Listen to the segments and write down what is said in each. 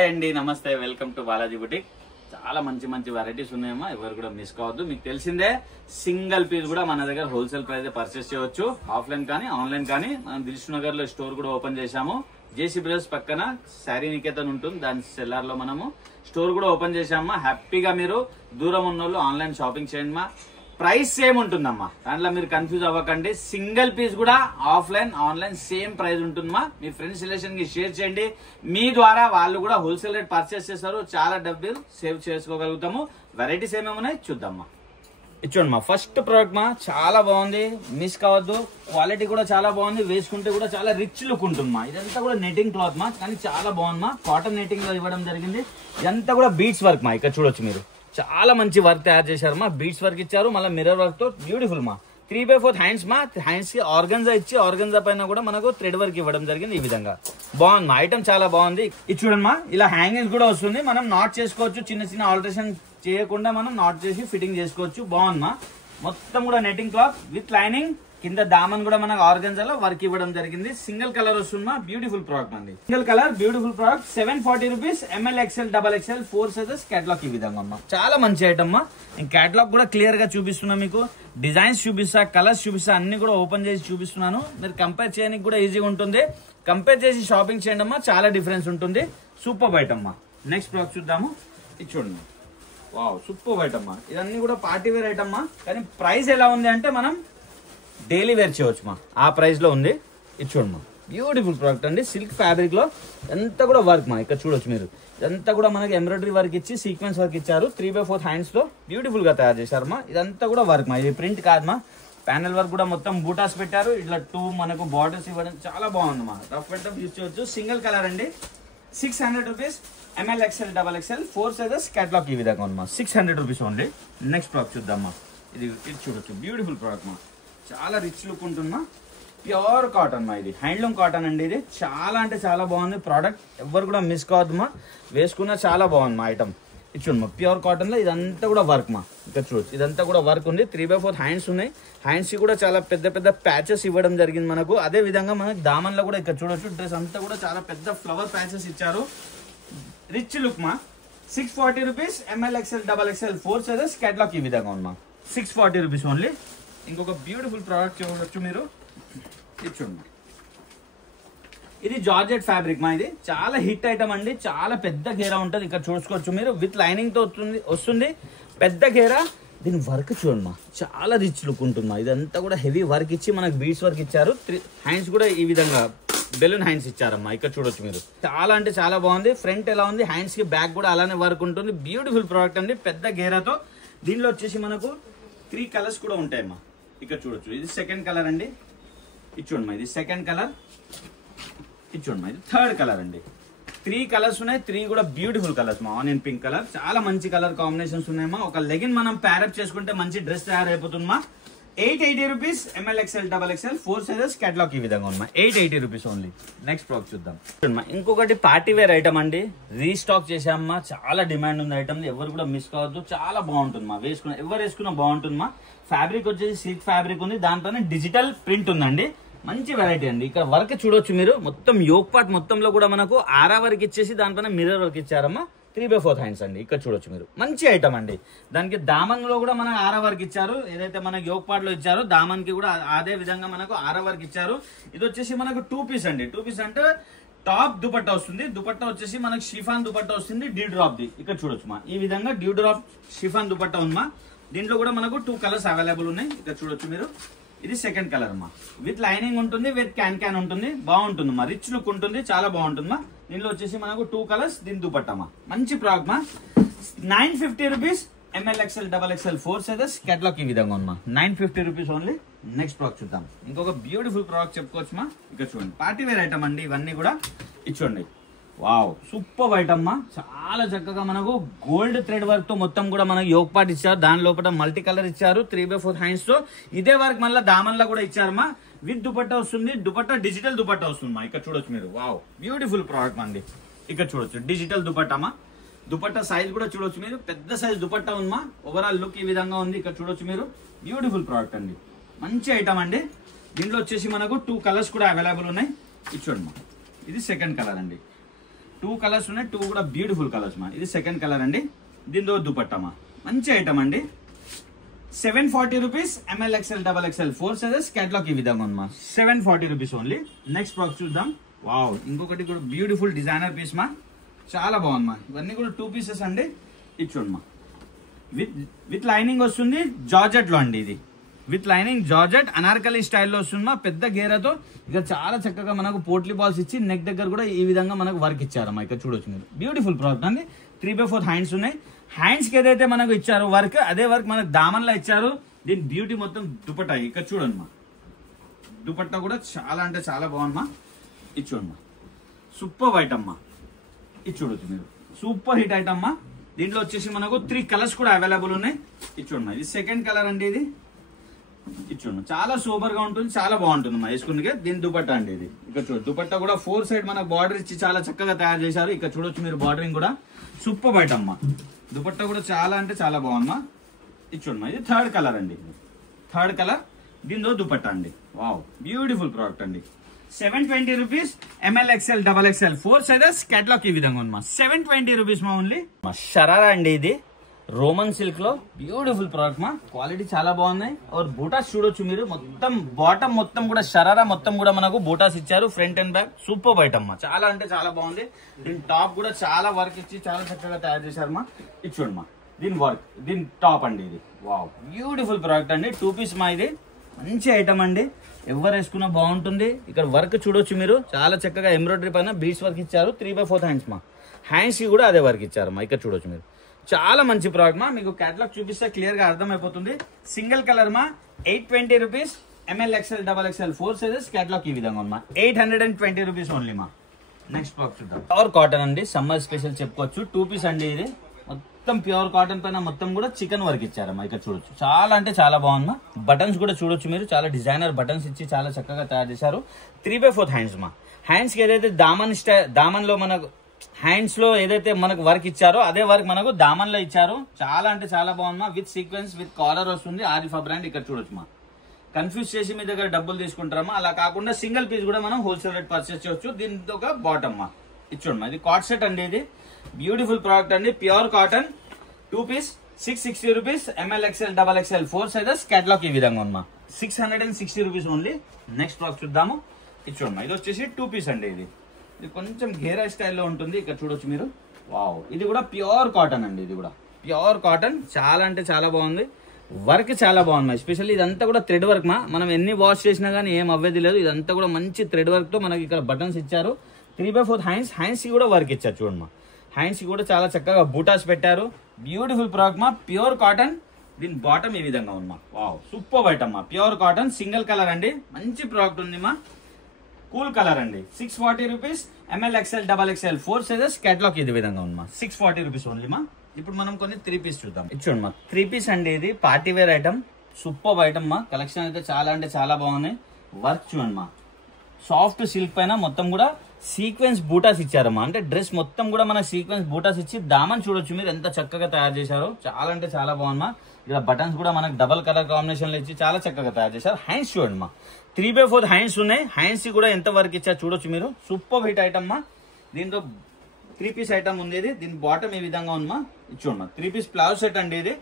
Hi అండి, నమస్తే, welcome to Balaji boutique. చాలా మంచి మంచి వెరైటీస్ ఉన్నాయమ్మా, ఎవరు కూడా మిస్ కావద్దు. మీకు తెలిసిందే సింగిల్ పీస్ కూడా మన దగ్గర హోల్సేల్ ప్రైస్ పర్చేస్ చేయవచ్చు, ఆఫ్లైన్ కానీ ఆన్లైన్ కానీ. మనం దిల్సుఖ్ నగర్ లో స్టోర్ కూడా ఓపెన్ చేశాము. జేసీ బ్రదర్స్ పక్కన శారీ నికేతన్ ఉంటుంది, దాని సెల్లార్ లో మనము స్టోర్ కూడా ఓపెన్ చేశామమ్మా. హ్యాపీగా మీరు దూరం ఉన్న వాళ్ళు ఆన్లైన్ షాపింగ్ చేయండి మా. ప్రైస్ సేమ్ ఉంటుందమ్మా, దాంట్లో మీరు కన్ఫ్యూజ్ అవ్వకండి. సింగిల్ పీస్ కూడా ఆఫ్లైన్ ఆన్లైన్ సేమ్ ప్రైస్ ఉంటుందమ్మా. మీ ఫ్రెండ్స్ రిలేషన్ కి షేర్ చేయండి, మీ ద్వారా వాళ్ళు కూడా హోల్సేల్ రేట్ పర్చేస్ చేస్తారు. చాలా డబ్బులు సేవ్ చేసుకోగలుగుతాము. వెరైటీస్ ఏమేమి ఉన్నాయి చూద్దామా. ఇచ్చోండి మా ఫస్ట్ ప్రోడక్ట్ మా, చాలా బాగుంది, మిస్ కావద్దు. క్వాలిటీ కూడా చాలా బాగుంది, వేసుకుంటే కూడా చాలా రిచ్ లుక్ ఉంటుంది మా. ఇదంతా కూడా నెట్టింగ్ క్లాత్ మా, కానీ చాలా బాగుంది మా. కాటన్ నెట్టింగ్ లో ఇవ్వడం జరిగింది. ఇదంతా కూడా బీట్స్ వర్క్ మా. ఇక్కడ చూడొచ్చు మీరు, చాలా మంచి వర్క్ తయారు చేశారు మా. బీట్స్ వర్క్ ఇచ్చారు, మళ్ళీ మిర్రర్ వర్క్ తో బ్యూటిఫుల్ మా. 3/4 హ్యాండ్స్ మా. హ్యాండ్స్ కి ఆర్గన్జా ఇచ్చి ఆర్గన్జా పైన కూడా మనకు థ్రెడ్ వర్క్ ఇవ్వడం జరిగింది. ఈ విధంగా బాగుంది మా. ఐటమ్ చాలా బాగుంది. ఇది చూడండి మా, ఇలా హ్యాంగింగ్స్ కూడా వస్తుంది. మనం నాట్ చేసుకోవచ్చు, చిన్న చిన్న ఆల్టరేషన్ చేయకుండా మనం నాట్ చేసి ఫిట్టింగ్ చేసుకోవచ్చు. బాగుంది మా. మొత్తం కూడా నెట్టింగ్ క్లాత్ విత్ లైనింగ్. కింద దామన్ కూడా మనకు ఆర్గన్జాలో వర్క్ ఇవ్వడం జరిగింది. సింగిల్ కలర్ వస్తుందా, బ్యూటిఫుల్ ప్రోడక్ట్ అండి. Single colour beautiful product. 740 rupees. ML, XL, XXL 4 sizes. Catalogue ఈ విధంగా అమ్మా, చాలా మంచి ఐటమ్ మా. నేను కేటలాగ్ కూడా క్లియర్ గా చూపిస్తున్నా మీకు. డిజైన్స్ చూపిస్తా, కలర్స్ చూపిస్తా, అన్ని కూడా ఓపెన్ చేసి చూపిస్తున్నాను. మీరు కంపేర్ చేయడానికి కూడా ఈజీగా ఉంటుంది. కంపేర్ చేసి షాపింగ్ చేయండి అమ్మా, చాలా డిఫరెన్స్ ఉంటుంది. సూపర్ ఐటమ్ మా. నెక్స్ట్ ప్రోడక్ట్ చూద్దాము. ఇది చూడండి, వావ్ సూపర్ ఐటమ్ మా. ఇదన్నీ కూడా పార్టీ వేర్ ఐటమ్ మా, కానీ ప్రైస్ ఎలా ఉంది అంటే మనం డైలీ వేర్ చేయవచ్చు మా, ఆ ప్రైస్ లో ఉంది. ఇది చూడమ్మా, బ్యూటిఫుల్ ప్రోడక్ట్ అండి. సిల్క్ ఫ్యాబ్రిక్ లో ఎంత కూడా వర్క్ మా. ఇక్కడ చూడొచ్చు మీరు, ఇదంతా కూడా మనకి ఎంబ్రాయిడరీ వర్క్ ఇచ్చి సీక్వెన్స్ వర్క్ ఇచ్చారు. 3/4 హ్యాండ్స్ తో బ్యూటిఫుల్ గా తయారు చేశారు మా. ఇదంతా కూడా వర్క్ మా, ఇది ప్రింట్ కాదు మా. ప్యానల్ వర్క్ కూడా మొత్తం బూటాస్ పెట్టారు. ఇట్లా 2 మనకు బార్డర్స్ ఇవ్వడం చాలా బాగుంది మా. రఫ్ అండ్ టఫ్ యూజ్ చేయవచ్చు. సింగిల్ కలర్ అండి. 600 rupees. ML, XL, XXL 4 sizes. Catalogue ఈ విధంగా ఉంది మా. 600 రూపీస్ ఓన్లీ. నెక్స్ట్ ప్రోడక్ట్ చూద్దామా. ఇది చూడొచ్చు, బ్యూటిఫుల్ ప్రోడక్ట్ మా. చాలా రిచ్ లుక్ ఉంటుందా. ప్యూర్ కాటన్ మా. ఇది హ్యాండ్లూమ్ కాటన్ అండి. ఇది చాలా అంటే చాలా బాగుంది ప్రోడక్ట్. ఎవరు కూడా మిస్ కావద్దు మా. వేసుకున్నా చాలా బాగుంది మా ఐటమ్. ఇది చూడమ్మా, ప్యూర్ కాటన్ లో ఇదంతా కూడా వర్క్ మా. ఇక్కడ చూడొచ్చు, ఇదంతా కూడా వర్క్ ఉంది. 3/4 హ్యాండ్స్ ఉన్నాయి. హ్యాండ్స్ కి కూడా చాలా పెద్ద పెద్ద ప్యాచెస్ ఇవ్వడం జరిగింది మనకు. అదే విధంగా మనకి దామన్ లో కూడా ఇక్కడ చూడొచ్చు, డ్రెస్ అంతా కూడా చాలా పెద్ద ఫ్లవర్ ప్యాచెస్ ఇచ్చారు. రిచ్ లుక్ మా. 640 rupees. ML, XL, XXL 4 sizes. Catalogue ఈ విధంగా ఉంది మా. 640 రూపీస్ ఓన్లీ. ఇంకొక బ్యూటిఫుల్ ప్రోడక్ట్ చూడొచ్చు మీరు. ఇది చూడండి, ఇది జార్జెట్ ఫ్యాబ్రిక్ మా. ఇది చాలా హిట్ ఐటమ్ అండి. చాలా పెద్ద గేరా ఉంటుంది. ఇక్కడ చూసుకోవచ్చు మీరు, విత్ లైనింగ్ తో వస్తుంది. పెద్ద గేరా. దీని వర్క్ చూడండి మా, చాలా రిచ్ లుక్ ఉంటుంది మా. ఇదంతా కూడా హెవీ వర్క్ ఇచ్చి మనకు బీడ్స్ వర్క్ ఇచ్చారు. హ్యాండ్స్ కూడా ఈ విధంగా బెలూన్ హ్యాండ్స్ ఇచ్చారమ్మా. ఇక్కడ చూడొచ్చు మీరు, చాలా అంటే చాలా బాగుంది. ఫ్రంట్ ఎలా ఉంది, హ్యాండ్స్ కి బ్యాక్ కూడా అలానే వర్క్ ఉంటుంది. బ్యూటిఫుల్ ప్రోడక్ట్ అండి, పెద్ద గేరాతో. దీనిలో వచ్చేసి మనకు 3 కలర్స్ కూడా ఉంటాయమ్మా. ఇక్కడ చూడొచ్చు, ఇది సెకండ్ కలర్ అండి. ఇది చూడమ్మా, ఇది సెకండ్ కలర్. ఇది చూడమ్మా, ఇది థర్డ్ కలర్ అండి. 3 కలర్స్ ఉన్నాయి. 3 కూడా బ్యూటిఫుల్ కలర్స్ మా. ఆనియన్ పింక్ కలర్, చాలా మంచి కలర్ కాంబినేషన్స్ ఉన్నాయమ్మా. ఒక లెగిన్ మనం ప్యారప్ చేసుకుంటే మంచి డ్రెస్ తయారైపోతుందమ్మా. 880 rupees. ML, XL, XXL 4 sizes. Catalogue ఈ విధంగా ఉంది. 880 రూపీస్ ఓన్లీ. నెక్స్ట్ ప్రోడక్ట్ చూద్దాం. ఇంకొకటి పార్టీ వేర్ ఐటమ్ అండి, రీస్టాక్ చేసామమ్మా. చాలా డిమాండ్ ఉంది ఐటమ్, ఎవరు కూడా మిస్ కావద్దు. చాలా బాగుంటుంది మా, వేసుకున్న ఎవరు వేసుకున్నా బాగుంటుంది మా. ఫ్యాబ్రిక్ వచ్చేసి సిల్క్ ఫ్యాబ్రిక్ ఉంది, దానిపైన డిజిటల్ ప్రింట్ ఉందండి. మంచి వెరైటీ అండి. ఇక్కడ వర్క్ చూడొచ్చు మీరు, మొత్తం యోక్ పార్ట్ మొత్తంలో కూడా మనకు ఆరా వర్క్ ఇచ్చేసి దానిపైన మిర్రర్ వర్క్ ఇచ్చారమ్మా. 3/4 హ్యాండ్స్ అండి. ఇక్కడ చూడొచ్చు మీరు, మంచి ఐటమ్ అండి. దానికి దామన్ లో కూడా మనకు ఆరా వర్క్ ఇచ్చారు. ఏదైతే మనకి యోక్ పార్ట్ లో ఇచ్చారో దామన్ కి కూడా అదే విధంగా మనకు ఆరా వర్క్ ఇచ్చారు. ఇది వచ్చేసి మనకు 2 పీస్ అండి. 2 పీస్ అంటే టాప్ దుపట్టా వస్తుంది. దుపట్టా వచ్చేసి మనకి షిఫాన్ దుపట్టా వస్తుంది. డ్యూ డ్రాప్ ది ఇక్కడ చూడొచ్చు మా. ఈ విధంగా డ్యూ డ్రాప్ షిఫాన్ దుపట్టా ఉందమ్మా. దీంట్లో కూడా మనకు 2 కలర్స్ అవైలబుల్ ఉన్నాయి. ఇక్కడ చూడొచ్చు మీరు, ఇది సెకండ్ కలర్ మా. విత్ లైనింగ్ ఉంటుంది, విత్ క్యాన్ ఉంటుంది. బాగుంటుంది మా, రిచ్ లుక్ ఉంటుంది, చాలా బాగుంటుంది మా. దీనిలో వచ్చేసి మనకు 2 కలర్స్. దీని దుపట్టా మా, మంచి ప్రోడక్ట్ మా. 950 rupees. ML, XL, XXL 4 sizes. Catalogue ఈ విధంగా ఉంది మా. 950 రూపీస్ ఓన్లీ. నెక్స్ట్ ప్రోడక్ట్ చూద్దాం. ఇంకొక బ్యూటిఫుల్ ప్రోడక్ట్ చెప్పుకోవచ్చు మా. ఇక్కడ చూడండి, పార్టీ వేర్ ఐటమ్ అండి ఇవన్నీ కూడా. ఇది చూడండి, వావ్ సూపర్ ఐటమ్ మా. చాలా చక్కగా మనకు గోల్డ్ థ్రెడ్ వర్క్ తో మొత్తం కూడా మనకు యోక్ పార్ట్ ఇచ్చారు. దాని లోపల మల్టీ కలర్ ఇచ్చారు. 3/4 హ్యాండ్స్ తో ఇదే వర్క్ మళ్ళీ దామన్ లో కూడా ఇచ్చారు మా. విత్ దుపట్టా వస్తుంది. దుపట్టా డిజిటల్ దుపట్టా వస్తుంది మా. ఇక్కడ చూడొచ్చు మీరు, వావ్ బ్యూటిఫుల్ ప్రోడక్ట్ అండి. ఇక్కడ చూడొచ్చు, డిజిటల్ దుపట్టా మా. దుపట్టా సైజ్ కూడా చూడొచ్చు మీరు, పెద్ద సైజ్ దుపట్టా ఉంది మా. ఓవరాల్ లుక్ ఈ విధంగా ఉంది. ఇక్కడ చూడొచ్చు మీరు, బ్యూటిఫుల్ ప్రోడక్ట్ అండి, మంచి ఐటమ్ అండి. దీంట్లో వచ్చేసి మనకు 2 కలర్స్ కూడా అవైలబుల్ ఉన్నాయి. ఇది చూడండి మా, ఇది సెకండ్ కలర్ అండి. 2 కలర్స్ ఉన్నాయి, 2 కూడా బ్యూటిఫుల్ కలర్స్ మా. ఇది సెకండ్ కలర్ అండి. దీంతో దుపట్టమా మంచి ఐటమ్ అండి. 740 rupees, ML XL XXL 4 sizes, catalogue ఈ విధంగా ఉందమ్మా. 740 రూపీస్ ఓన్లీ. నెక్స్ట్ ప్రాడక్ట్ చూద్దాం. వావ్, ఇంకొకటి కూడా బ్యూటిఫుల్ డిజైనర్ పీస్ మా, చాలా బాగుందమ్మా. ఇవన్నీ కూడా 2 పీసెస్ అండి. ఇది చూడమ్మా, విత్ లైనింగ్ వస్తుంది, జార్జెట్ లో అండి. ఇది విత్ లైనింగ్ జార్జెట్ అనార్కలి స్టైల్లో వస్తుందమ్మా, పెద్ద గేరతో. ఇక చాలా చక్కగా మనకు పోట్లీ బాల్స్ ఇచ్చి నెక్ దగ్గర కూడా ఈ విధంగా మనకు వర్క్ ఇచ్చారమ్మా. ఇక్కడ చూడొచ్చు మీరు, బ్యూటిఫుల్ ప్రోడక్ట్ అండి. 3/4 హ్యాండ్స్ ఉన్నాయి. హ్యాండ్స్ కి ఏదైతే మనకు ఇచ్చారో వర్క్, అదే వర్క్ మనకు దామన్లో ఇచ్చారు. దీని బ్యూటీ మొత్తం దుపట్టా. ఇక్కడ చూడమ్మా, దుపట్టా కూడా చాలా అంటే చాలా బాగుందమ్మా. ఇది చూడమ్మా, సూపర్ ఐటమ్ అమ్మా. ఇది చూడొచ్చు మీరు, సూపర్ హిట్ ఐటమ్ అమ్మా. దీంట్లో వచ్చేసి మనకు 3 కలర్స్ కూడా అవైలబుల్ ఉన్నాయి. ఇది చూడమ్మా, ఇది సెకండ్ కలర్ అండి. ఇది చూడండి, చాలా సూపర్ గా ఉంటుంది, చాలా బాగుంటుంది అమ్మా వేసుకునే. దీని దుపట్టా అండి. ఇది ఇక్కడ చూడు, దుపట్టా కూడా 4 సైడ్ మనకు బార్డర్ ఇచ్చి చాలా చక్కగా తయారు చేశారు. ఇక్కడ చూడొచ్చు మీరు, బార్డరింగ్ కూడా సూపర్ బయట అమ్మా. దుపట్టా కూడా చాలా అంటే చాలా బాగుందమ్మా. ఇది చూడమ్మా, ఇది థర్డ్ కలర్ అండి. థర్డ్ కలర్, దీనిలో దుపట్టా అండి. వావ్, బ్యూటిఫుల్ ప్రోడక్ట్ అండి. 720 rupees, ML XL XXL 4 sizes, catalogue ఈ విధంగా ఉందమ్మా. 720 రూపీస్ మా ఓన్లీ. షరారా అండి. ఇది రోమన్ సిల్క్ లో బ్యూటిఫుల్ ప్రోడక్ట్ మా, క్వాలిటీ చాలా బాగున్నాయి. और బూటాస్ చూడొచ్చు మీరు, మొత్తం బాటమ్ మొత్తం కూడా షరారా మొత్తం కూడా మనకు బూటాస్ ఇచ్చారు, front and back. Super item మా, చాలా అంటే చాలా బాగుంది. దీని టాప్ కూడా చాలా వర్క్ ఇచ్చి చాలా చక్కగా తయారు చేశారు మా. ఇది చూడమ్మా, దీని వర్క్, దీని టాప్ అండి. ఇది వావ్, బ్యూటిఫుల్ ప్రోడక్ట్ అండి. 2 పీస్ మా. ఇది మంచి ఐటమ్ అండి, ఎవరు వేసుకున్నా బాగుంటుంది. ఇక్కడ వర్క్ చూడొచ్చు మీరు, చాలా చక్కగా ఎంబ్రాయిడరీ పైన బీడ్స్ వర్క్ ఇచ్చారు. 3/4 హ్యాండ్స్ మా. హ్యాండ్స్ కి కూడా అదే వర్క్ ఇచ్చారు మా. ఇక్కడ చూడొచ్చు మీరు, చాలా మంచి ప్రోడక్ట్ మా. మీకు కేటలాగ్ చూపిస్తే క్లియర్ గా అర్థమైపోతుంది. సింగిల్ కలర్ మా, 820 rupees, ML XL XXL 4 sizes, catalogue ఈ విధంగా ఉందమ్మా. 820 రూపీస్ ఓన్లీ మా. నెక్స్ట్ ప్రోడక్ట్ చూద్దాం. ప్యూర్ కాటన్ అండి, సమ్మర్ స్పెషల్ చెప్పుకోవచ్చు. 2 పీస్ అండి. ఇది మొత్తం ప్యూర్ కాటన్ పైన మొత్తం కూడా చికెన్ వర్క్ ఇచ్చారమ్మా. ఇక్కడ చూడొచ్చు, చాలా అంటే చాలా బాగుందమ్మా. బటన్స్ కూడా చూడొచ్చు మీరు, చాలా డిజైనర్ బటన్స్ ఇచ్చి చాలా చక్కగా తయారు చేశారు. 3/4 హ్యాండ్స్ మా. హ్యాండ్స్ కి ఏదైతే దామన్ లో మనకు హ్యాండ్స్ లో ఏదైతే మనకు వర్క్ ఇచ్చారో అదే వర్క్ మనకు దామన్ లో ఇచ్చారు. చాలా అంటే చాలా బాగుందమ్మా. విత్ సీక్వెన్స్, విత్ కాలర్ వస్తుంది. ఆరిఫా బ్రాండ్. ఇక్కడ చూడొచ్చు మా. కన్ఫ్యూజ్ చేసి మీ దగ్గర డబ్బులు తీసుకుంటారమ్మా. అలా కాకుండా సింగిల్ పీస్ కూడా మనం హోల్సేల్ రేట్ పర్చేస్ చేయొచ్చు. దీంతో ఒక బాటమ్ మా. ఇచ్చోడమ్మా, ఇది కాట్ సెట్ అండి. ఇది బ్యూటిఫుల్ ప్రోడక్ట్ అండి, pure cotton. 2 piece 660 rupees, ML XL XXL 4 sizes, catalogue ఈ విధంగా ఉందమ్మా. 660 రూపీస్ ఓన్లీ. నెక్స్ట్ ప్రోడక్ట్ చూద్దాము. ఇది చూడమ్మా, ఇది వచ్చేసి 2 పీస్ అండి. ఇది కొంచెం ఘేరా స్టైల్లో ఉంటుంది. ఇక్కడ చూడొచ్చు మీరు, వావ్, ఇది కూడా ప్యూర్ కాటన్ అండి. ఇది కూడా ప్యూర్ కాటన్, చాలా అంటే చాలా బాగుంది. వర్క్ చాలా బాగుంది. ఎస్పెషల్లీ ఇదంతా కూడా థ్రెడ్ వర్క్ మా. మనం ఎన్ని వాష్ చేసినా గానీ ఏం అవ్వేది లేదు. ఇదంతా కూడా మంచి థ్రెడ్ వర్క్ తో మనకి ఇక్కడ బటన్స్ ఇచ్చారు. 3/4 హ్యాండ్స్. హ్యాండ్స్ కి కూడా వర్క్ ఇచ్చారు చూడమ్మా. హ్యాండ్స్ కి కూడా చాలా చక్కగా బూటాస్ పెట్టారు. బ్యూటిఫుల్ ప్రోడక్ట్ మా, ప్యూర్ కాటన్. దీని బాటమ్ ఈ విధంగా ఉందమ్మా. వావ్, సూపర్ ఐటమ్ మా. ప్యూర్ కాటన్, సింగిల్ కలర్ అండి. మంచి ప్రోడక్ట్ ఉంది మా. కూల్ కలర్ అండి. 640 rupees, ML XL XXL 4 sizes, catalogue ఇది విధంగా ఉందమ్మా. 640 రూపీస్ ఓన్లీ మా. ఇప్పుడు మనం కొన్ని 3 పీస్ చూద్దాం. ఇది చూడమ్మా, 3 పీస్ అండి. ఇది party wear item, super item మా. కలెక్షన్ అయితే చాలా అంటే చాలా బాగున్నాయి. వర్క్ చూడండి మా, సాఫ్ట్ సిల్క్ పైన మొత్తం కూడా సీక్వెన్స్ బూటాస్ ఇచ్చారమ్మా. అంటే డ్రెస్ మొత్తం కూడా మనకు సీక్వెన్స్ బూటాస్ ఇచ్చి దామన్ చూడొచ్చు మీరు, ఎంత చక్కగా తయారు చేశారు. చాలా అంటే చాలా బాగుందమ్మా. ఇక్కడ బటన్స్ కూడా మనకు డబల్ కలర్ కాంబినేషన్ లో ఇచ్చి చాలా చక్కగా తయారు చేశారు. హ్యాండ్స్ చూడండి మా, 3/4 హ్యాండ్స్ ఉన్నాయి. హ్యాండ్స్ కూడా ఎంత వర్క్ ఇచ్చారు చూడొచ్చు మీరు. సూపర్ హిట్ ఐటమ్ మా. దీంతో 3 పీస్ ఐటమ్ ఉంది. ఇది దీని బాటమ్ ఈ విధంగా ఉందమ్మా. ఇది చూడమ్మా, 3 పీస్ ప్లాజో సెట్ అండి. ఇది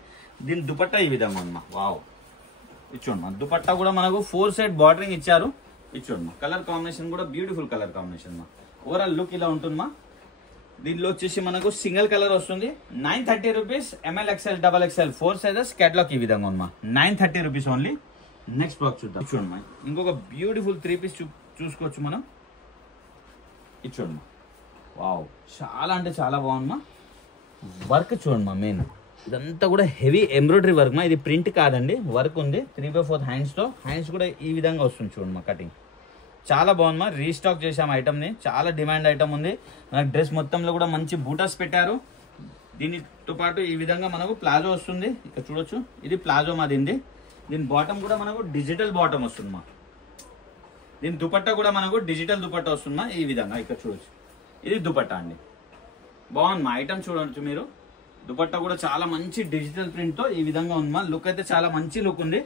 దీని దుపట్టా ఈ విధంగా ఉందమ్మా. వావ్, ఇది చూడమ్మా, దుపట్టా కూడా మనకు 4 సైడ్ బార్డరింగ్ ఇచ్చారు. ఇది చూడమ్మా, కలర్ కాంబినేషన్ కూడా బ్యూటిఫుల్ కలర్ కాంబినేషన్ మా. ఓవరాల్ లుక్ ఇలా ఉంటుందమ్మా. దీనిలో వచ్చేసి మనకు సింగిల్ కలర్ వస్తుంది. 930 rupees, ML XL XXL 4 sizes, catalogue ఈ విధంగా ఉందమ్మా. 930 రూపీస్ ఓన్లీ. నెక్స్ట్ బాక్స్ చూద్దాం. చూడమ్మా, ఇంకొక బ్యూటిఫుల్ 3 పీస్ చూసుకోవచ్చు మనం. ఇది చూడమ్మా, వావ్, చాలా అంటే చాలా బాగుందమ్మా. వర్క్ చూడమ్మా, మెయిన్ ఇదంతా కూడా హెవీ ఎంబ్రాయిడరీ వర్క్ మా. ఇది ప్రింట్ కాదండి, వర్క్ ఉంది. 3/4 హ్యాండ్స్ తో. హ్యాండ్స్ కూడా ఈ విధంగా వస్తుంది చూడమ్మా. కటింగ్ చాలా బాగుందమ్మా. రీస్టాక్ చేసాం ఐటమ్ ని, చాలా డిమాండ్ ఐటమ్ ఉంది. మనకు డ్రెస్ మొత్తంలో కూడా మంచి బూటాస్ పెట్టారు. దీనితో పాటు ఈ విధంగా మనకు ప్లాజో వస్తుంది. ఇక్కడ చూడొచ్చు, ఇది ప్లాజో మాది. దీని బాటమ్ కూడా మనకు డిజిటల్ బాటమ్ వస్తుంది మా. దీని దుపట్టా కూడా మనకు డిజిటల్ దుపట్టా వస్తుందా ఈ విధంగా. ఇక్కడ చూడొచ్చు, ఇది దుపట్టా అండి. బాగుంది మా ఐటమ్ చూడొచ్చు మీరు. దుపట్టా కూడా చాలా మంచి డిజిటల్ ప్రింట్ తో ఈ విధంగా ఉంది మా. లుక్ అయితే చాలా మంచి లుక్ ఉంది.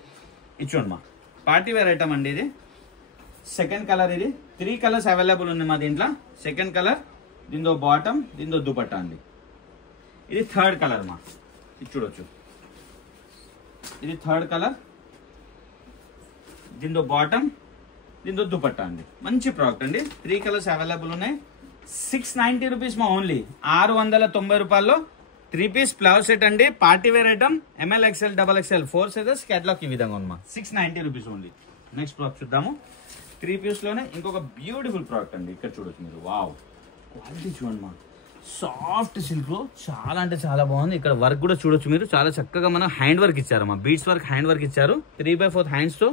ఇది చూడండి మా, పార్టీ వేర్ ఐటమ్ అండి. ఇది సెకండ్ కలర్. ఇది 3 కలర్స్ అవైలబుల్ ఉంది మా దీంట్లో. సెకండ్ కలర్, దీంతో బాటమ్, దీంతో దుపట్టా అండి. ఇది థర్డ్ కలర్ మా, ఇది చూడొచ్చు, ఇది థర్డ్ కలర్. దీంతో బాటమ్, దీంతో దుపట్టా అండి. మంచి ప్రోడక్ట్ అండి. 3 కలర్స్ అవైలబుల్ ఉన్నాయి. 690 రూపీస్ మా ఓన్లీ. 690 రూపాయల్లో 3 పీస్ ప్లవ్ సెట్ అండి. Party wear item, ML XL XXL 4 sizes. Catalogue ఈ విధంగా ఉంది మా. 690 రూపీస్ ఓన్లీ. నెక్స్ట్ ప్రోడక్ట్ చూద్దాము. 3 పీస్ లోనే ఇంకొక బ్యూటిఫుల్ ప్రోడక్ట్ అండి. ఇక్కడ చూడొచ్చు మీరు. వావ్, క్వాలిటీ చూడండి మా. సాఫ్ట్ సిల్క్ లో చాలా అంటే చాలా బాగుంది. ఇక్కడ వర్క్ కూడా చూడొచ్చు మీరు. చాలా చక్కగా మనం హ్యాండ్ వర్క్ ఇచ్చారు మా. బీడ్స్ వర్క్, హ్యాండ్ వర్క్ ఇచ్చారు. 3/4 హ్యాండ్స్ తో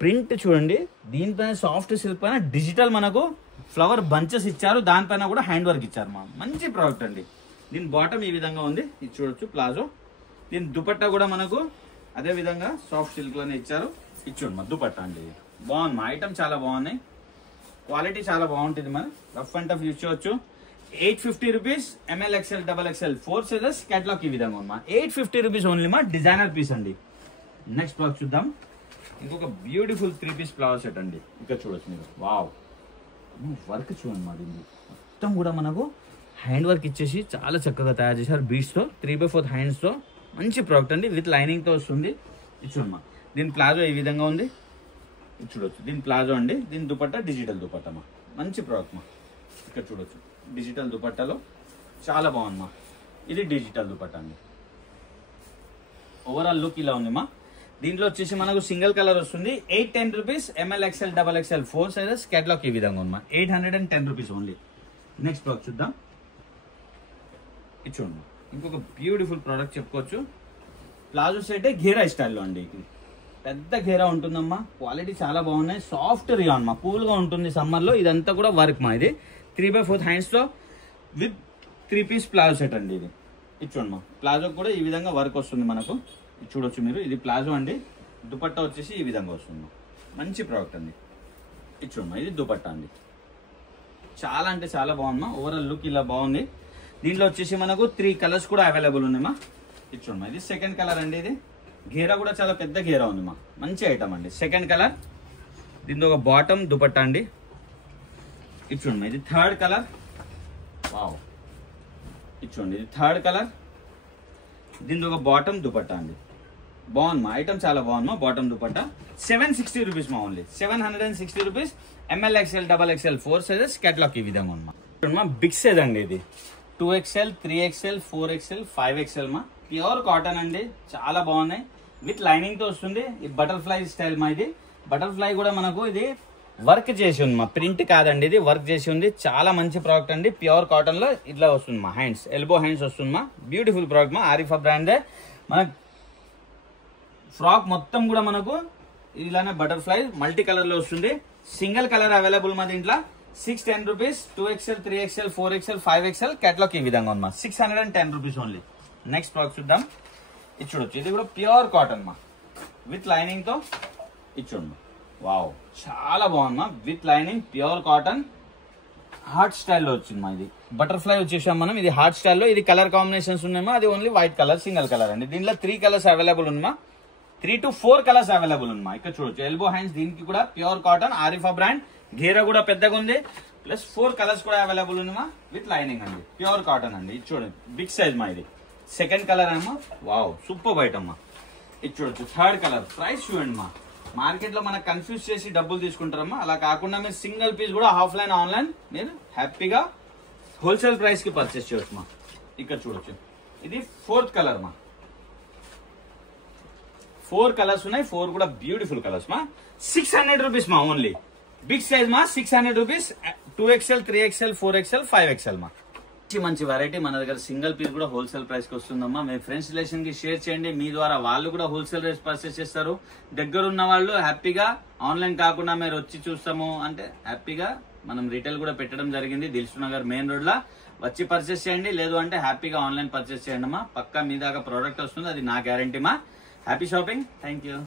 ప్రింట్ చూడండి. దీనిపైన సాఫ్ట్ సిల్క్ పైన డిజిటల్ మనకు ఫ్లవర్ బంచెస్ ఇచ్చారు. దానిపైన కూడా హ్యాండ్ వర్క్ ఇచ్చారు మా. మంచి ప్రోడక్ట్ అండి. దీని బాటమ్ ఈ విధంగా ఉంది, ఇది చూడొచ్చు ప్లాజో. దీని దుపట్టా కూడా మనకు అదే విధంగా సాఫ్ట్ సిల్క్ లోనే ఇచ్చారు. ఇచ్చుండి మా దుపట్టా అండి. బాగుంది మా. ఐటమ్ చాలా బాగున్నాయి, క్వాలిటీ చాలా బాగుంటుంది. మన రఫ్ అండ్ టఫ్ యూజ్ చేయొచ్చు. 850 rupees. ML XL XXL 4 sizes. Catalogue ఈ విధంగా ఉంది మా. 850 రూపీస్ ఓన్లీ మా. డిజైనర్ పీస్ అండి. నెక్స్ట్ ప్రోడక్ట్ చూద్దాం. ఇంకొక బ్యూటిఫుల్ 3 పీస్ ఫ్లవర్ సెట్ అండి. ఇక్కడ చూడొచ్చు మీరు. వావ్, వర్క్ చూడండి మా. దీన్ని మొత్తం కూడా మనకు హ్యాండ్ వర్క్ ఇచ్చేసి చాలా చక్కగా తయారు చేశారు. బీడ్స్ తో 3/4 హ్యాండ్స్ తో మంచి ప్రోడక్ట్ అండి. విత్ లైనింగ్ తో వస్తుంది. ఇది చూడండి మా. దీని ప్లాజో ఈ విధంగా ఉంది, ఇది చూడొచ్చు. దీని ప్లాజో అండి. దీని దుపట్టా డిజిటల్ దుపట్టా మా. మంచి ప్రోడక్ట్ మా. ఇక్కడ చూడొచ్చు డిజిటల్ దుపట్టాలో చాలా బాగుంది మా. ఇది డిజిటల్ దుపట్టా అండి. ఓవరాల్ లుక్ ఇలా ఉంది మా. దీంట్లో వచ్చేసి మనకు సింగిల్ కలర్ వస్తుంది. 810 rupees. ML XL XXL 4 sizes. Catalogue ఈ విధంగా ఉంది మా. 810 రూపీస్ ఓన్లీ. నెక్స్ట్ ప్రోడక్ట్ చూద్దాం. ఇది చూడండి, ఇంకొక బ్యూటిఫుల్ ప్రోడక్ట్ చెప్పుకోవచ్చు. ప్లాజో సెట్ ఘేరా స్టైల్లో అండి. ఇది పెద్ద ఘేరా ఉంటుందమ్మా. క్వాలిటీ చాలా బాగున్నాయి. సాఫ్ట్ రియాన్ మా. కూల్ గా ఉంటుంది సమ్మర్ లో. ఇదంతా కూడా వర్క్ మా. ఇది 3/4 హ్యాండ్స్ తో విత్ 3 పీస్ ప్లాజో సెట్ అండి. ఇది చూడండి మా. ప్లాజో కూడా ఈ విధంగా వర్క్ వస్తుంది మనకు. ఇది చూడొచ్చు మీరు. ఇది ప్లాజో అండి. దుపట్టా వచ్చేసి ఈ విధంగా వస్తుంది. మంచి ప్రోడక్ట్ అండి. ఇది చూడమ్మా. ఇది దుపట్టా అండి. చాలా అంటే చాలా బాగుందమ్మా. ఓవరాల్ లుక్ ఇలా బాగుంది. దీంట్లో వచ్చేసి మనకు 3 కలర్స్ కూడా అవైలబుల్ ఉన్నాయమ్మా. ఇది చూడమ్మా. ఇది సెకండ్ కలర్ అండి. ఇది ఘేరా కూడా చాలా పెద్ద ఘేరా ఉంది మా. మంచి ఐటమ్ అండి. Second colour. దీంతో ఒక బాటమ్ దుపట్టా అండి. ఇది చూడమ్మా. ఇది థర్డ్ కలర్. వావ్, ఇది చూడండి. ఇది థర్డ్ కలర్. దీంతో ఒక బాటమ్ దుపట్టా అండి. బాగుంది మా. ఐటమ్ చాలా బాగుంది మా. బాటమ్ దుపట్టా 760 రూపీస్ మా. Only 760 rupees. ML XL XXL 4 sizes. Catalogue ఈ విధంగా ఉంది మా. బిగ్ సైజ్ అండి. ఇది 2XL 3XL 4XL 5XL మా. ప్యూర్ కాటన్ అండి. చాలా బాగున్నాయి. విత్ లైనింగ్ తో వస్తుంది. ఈ బటర్ఫ్లై స్టైల్ మా. ఇది బటర్ఫ్లై కూడా మనకు ఇది వర్క్ చేసి ఉంది మా. ప్రింట్ కాదండి, ఇది వర్క్ చేసి ఉంది. చాలా మంచి ప్రోడక్ట్ అండి. ప్యూర్ కాటన్ లో ఇట్లా వస్తుంది మా. హ్యాండ్స్, ఎల్బో హ్యాండ్స్ వస్తుంది మా. బ్యూటిఫుల్ ప్రోడక్ట్ మా. ఆరిఫా బ్రాండ్. మన ఫ్రాక్ మొత్తం కూడా మనకు ఇలానే బటర్ఫ్లై మల్టీ కలర్ లో వస్తుంది. సింగిల్ కలర్ అవైలబుల్ మా. దీంట్లో 610 rupees. 2XL 3XL 4XL 5XL. Catalogue ఈ విధంగా ఉంది మా. 610 రూపీస్ ఓన్లీ. నెక్స్ట్ ప్రోడక్ట్ చూద్దాం. ఇది చూడొచ్చు. ఇది కూడా ప్యూర్ కాటన్ మా. విత్ లైనింగ్ తో. ఇది చూడండి. వావ్, చాలా బాగుంది మా. With lining, pure cotton, heart స్టైల్లో వచ్చింది మా. ఇది బటర్ఫ్లై వచ్చేసాం మనం. ఇది హార్ట్ స్టైల్లో. ఇది కలర్ కాంబినేషన్స్ ఉన్నాయమ్మా. అది only white colour, single colour అండి. దీంట్లో 3 కలర్స్ అవైలబుల్ ఉందమ్మా. 3 to 4 కలర్స్ అవైలబుల్ ఉందమ్మా. ఇక్కడ చూడొచ్చు. Elbow hands. దీనికి కూడా ప్యూర్ కాటన్, ఆరిఫా బ్రాండ్. ఘేరా కూడా పెద్దగా ఉంది. ప్లస్ 4 కలర్స్ కూడా అవైలబుల్ ఉందమ్మా. విత్ లైనింగ్ అండి. ప్యూర్ కాటన్ అండి. ఇది చూడండి. బిగ్ సైజ్ మా. ఇది సెకండ్ కలర్ అమ్మా. వావ్, సూపర్ ఐటమ్ మా. ఇది చూడొచ్చు. Third colour. ప్రైస్ చూడండి మా. మార్కెట్ లో మనకు కన్ఫ్యూజ్ చేసి డబ్బులు తీసుకుంటారమ్మా. అలా కాకుండా మీరు సింగిల్ పీస్ కూడా ఆఫ్లైన్, ఆన్లైన్ మీరు హ్యాపీగా హోల్సేల్ ప్రైస్ కి పర్చేస్ చేయొచ్చు మా. ఇక్కడ చూడొచ్చు. ఇది 4th కలర్ మా. 4 కలర్స్ ఉన్నాయి. 4 కూడా బ్యూటిఫుల్ కలర్స్ మా. 600 రూపీస్ మా. ఓన్లీ బిగ్ సైజ్ మా. 600 rupees. 2XL 3XL 4XL 5XL మా. మంచి వెరైటీ మన దగ్గర. సింగిల్ పీస్ కూడా హోల్సేల్ ప్రైస్ కి వస్తుందమ్మా. మీ ఫ్రెండ్స్ రిలేషన్ కి షేర్ చేయండి. మీ ద్వారా వాళ్ళు కూడా హోల్సేల్ రేట్ పర్చేస్ చేస్తారు. దగ్గర ఉన్న వాళ్ళు హ్యాపీగా ఆన్లైన్ కాకుండా మీరు వచ్చి చూస్తాము అంటే హ్యాపీగా మనం రీటైల్ కూడా పెట్టడం జరిగింది. దిల్సుఖ్ నగర్ మెయిన్ రోడ్ లా వచ్చి పర్చేస్ చేయండి. లేదు అంటే హ్యాపీగా ఆన్లైన్ పర్చేస్ చేయండి అమ్మా. పక్కా మీ దాకా ప్రోడక్ట్ వస్తుంది. అది నా గ్యారంటీ మా. Happy shopping. Thank you.